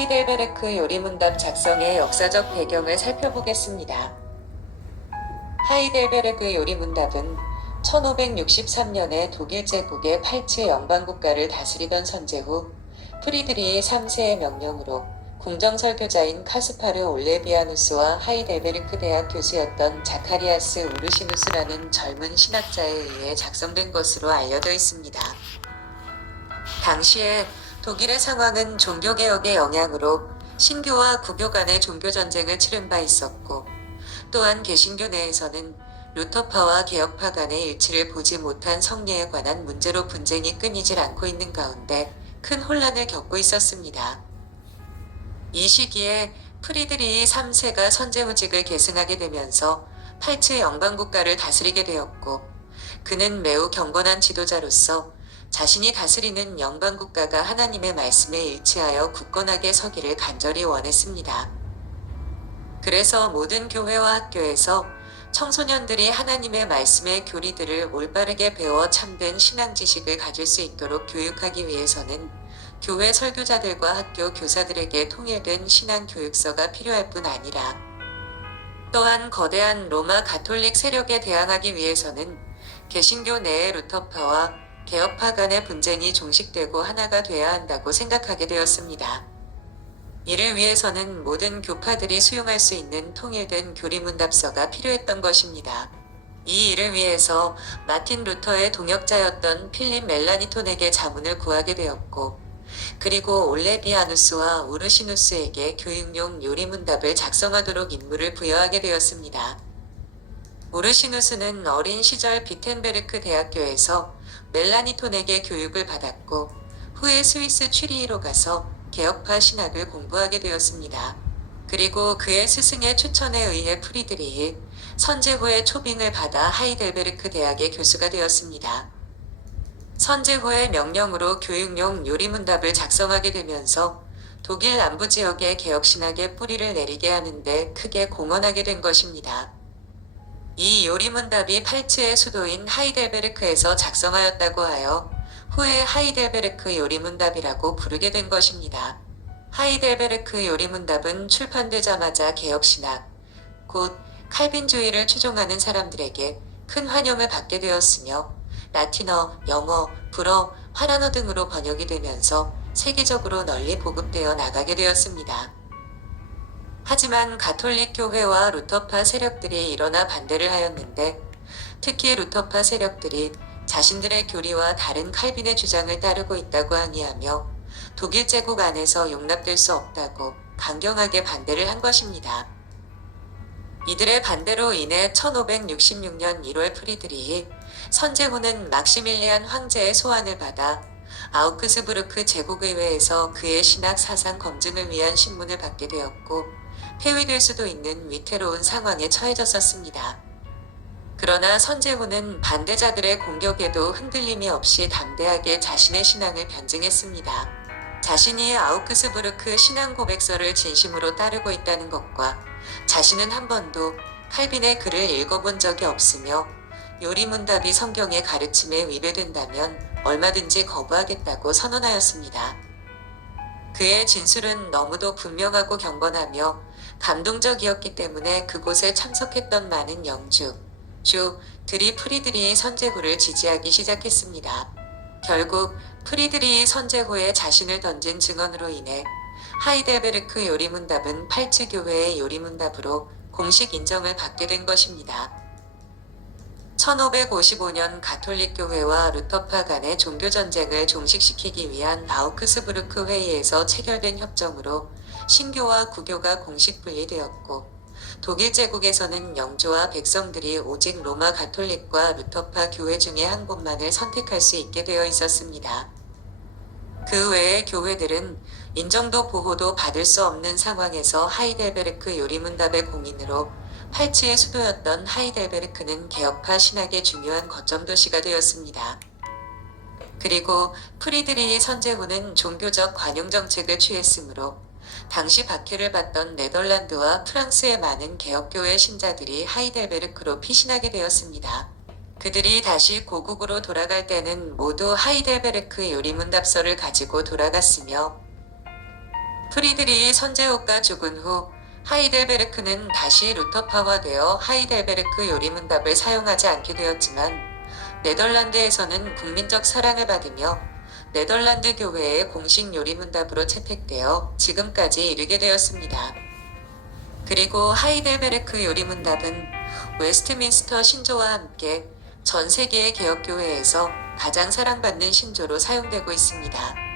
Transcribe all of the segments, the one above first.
하이델베르크 요리문답 작성의 역사적 배경을 살펴보겠습니다. 하이델베르크 요리문답은 1563년에 독일 제국의 팔츠 연방국가를 다스리던 선제후 프리드리히 3세의 명령으로 궁정설교자인 카스파르 올레비아누스와 하이델베르크 대학 교수였던 자카리아스 우르시누스라는 젊은 신학자에 의해 작성된 것으로 알려져 있습니다. 당시에 독일의 상황은 종교개혁의 영향으로 신교와 구교 간의 종교전쟁을 치른 바 있었고, 또한 개신교 내에서는 루터파와 개혁파 간의 일치를 보지 못한 성례에 관한 문제로 분쟁이 끊이질 않고 있는 가운데 큰 혼란을 겪고 있었습니다. 이 시기에 프리드리히 3세가 선제후직을 계승하게 되면서 팔츠 연방국가를 다스리게 되었고, 그는 매우 경건한 지도자로서 자신이 다스리는 연방국가가 하나님의 말씀에 일치하여 굳건하게 서기를 간절히 원했습니다. 그래서 모든 교회와 학교에서 청소년들이 하나님의 말씀의 교리들을 올바르게 배워 참된 신앙 지식을 가질 수 있도록 교육하기 위해서는 교회 설교자들과 학교 교사들에게 통일된 신앙 교육서가 필요할 뿐 아니라, 또한 거대한 로마 가톨릭 세력에 대항하기 위해서는 개신교 내의 루터파와 개혁파 간의 분쟁이 종식되고 하나가 돼야 한다고 생각하게 되었습니다. 이를 위해서는 모든 교파들이 수용할 수 있는 통일된 교리문답서가 필요했던 것입니다. 이 일을 위해서 마틴 루터의 동역자였던 필립 멜라니톤에게 자문을 구하게 되었고, 그리고 올레비아누스와 우르시누스에게 교육용 요리문답을 작성하도록 임무를 부여하게 되었습니다. 우르시누스는 어린 시절 비텐베르크 대학교에서 멜라니톤에게 교육을 받았고, 후에 스위스 취리히로 가서 개혁파 신학을 공부하게 되었습니다. 그리고 그의 스승의 추천에 의해 프리드리히 선제후의 초빙을 받아 하이델베르크 대학의 교수가 되었습니다. 선제후의 명령으로 교육용 요리문답을 작성하게 되면서 독일 남부 지역의 개혁신학의 뿌리를 내리게 하는데 크게 공헌하게 된 것입니다. 이 요리문답이 팔츠의 수도인 하이델베르크에서 작성하였다고 하여 후에 하이델베르크 요리문답이라고 부르게 된 것입니다. 하이델베르크 요리문답은 출판되자마자 개혁신학, 곧 칼빈주의를 추종하는 사람들에게 큰 환영을 받게 되었으며, 라틴어, 영어, 불어, 화란어 등으로 번역이 되면서 세계적으로 널리 보급되어 나가게 되었습니다. 하지만 가톨릭 교회와 루터파 세력들이 일어나 반대를 하였는데, 특히 루터파 세력들이 자신들의 교리와 다른 칼빈의 주장을 따르고 있다고 항의하며 독일 제국 안에서 용납될 수 없다고 강경하게 반대를 한 것입니다. 이들의 반대로 인해 1566년 1월 프리드리히 선제후는 막시밀리안 황제의 소환을 받아 아우크스부르크 제국의회에서 그의 신학 사상 검증을 위한 신문을 받게 되었고, 폐위될 수도 있는 위태로운 상황에 처해졌었습니다. 그러나 선제후는 반대자들의 공격에도 흔들림이 없이 담대하게 자신의 신앙을 변증했습니다. 자신이 아우크스부르크 신앙 고백서를 진심으로 따르고 있다는 것과 자신은 한 번도 칼빈의 글을 읽어본 적이 없으며 요리문답이 성경의 가르침에 위배된다면 얼마든지 거부하겠다고 선언하였습니다. 그의 진술은 너무도 분명하고 경건하며 감동적이었기 때문에 그곳에 참석했던 많은 주들이 프리드리히 선제후를 지지하기 시작했습니다. 결국 프리드리히 선제후에 자신을 던진 증언으로 인해 하이델베르크 요리문답은 팔츠 교회의 요리문답으로 공식 인정을 받게 된 것입니다. 1555년 가톨릭 교회와 루터파 간의 종교전쟁을 종식시키기 위한 아우크스부르크 회의에서 체결된 협정으로 신교와 구교가 공식 분리되었고, 독일 제국에서는 영조와 백성들이 오직 로마 가톨릭과 루터파 교회 중에 한 곳만을 선택할 수 있게 되어 있었습니다. 그 외의 교회들은 인정도 보호도 받을 수 없는 상황에서 하이델베르크 요리문답의 공인으로 팔츠의 수도였던 하이델베르크는 개혁파 신학의 중요한 거점 도시가 되었습니다. 그리고 프리드리히 선제후는 종교적 관용 정책을 취했으므로 당시 박해를 받던 네덜란드와 프랑스의 많은 개혁교회 신자들이 하이델베르크로 피신하게 되었습니다. 그들이 다시 고국으로 돌아갈 때는 모두 하이델베르크 요리문답서를 가지고 돌아갔으며, 프리드리히 선제후가 죽은 후 하이델베르크는 다시 루터파화되어 하이델베르크 요리문답을 사용하지 않게 되었지만 네덜란드에서는 국민적 사랑을 받으며 네덜란드 교회의 공식 요리문답으로 채택되어 지금까지 이르게 되었습니다. 그리고 하이델베르크 요리문답은 웨스트민스터 신조와 함께 전 세계의 개혁교회에서 가장 사랑받는 신조로 사용되고 있습니다.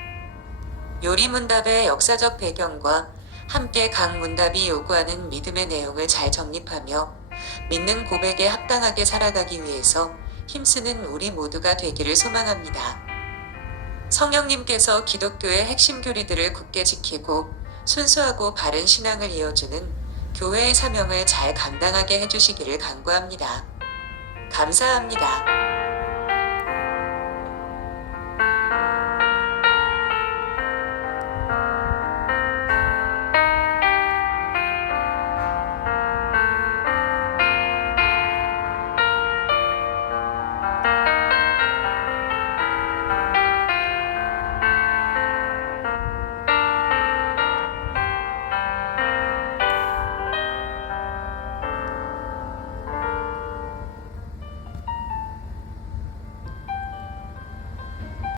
요리문답의 역사적 배경과 함께 각 문답이 요구하는 믿음의 내용을 잘 정립하며 믿는 고백에 합당하게 살아가기 위해서 힘쓰는 우리 모두가 되기를 소망합니다. 성령님께서 기독교의 핵심 교리들을 굳게 지키고 순수하고 바른 신앙을 이어주는 교회의 사명을 잘 감당하게 해주시기를 간구합니다. 감사합니다.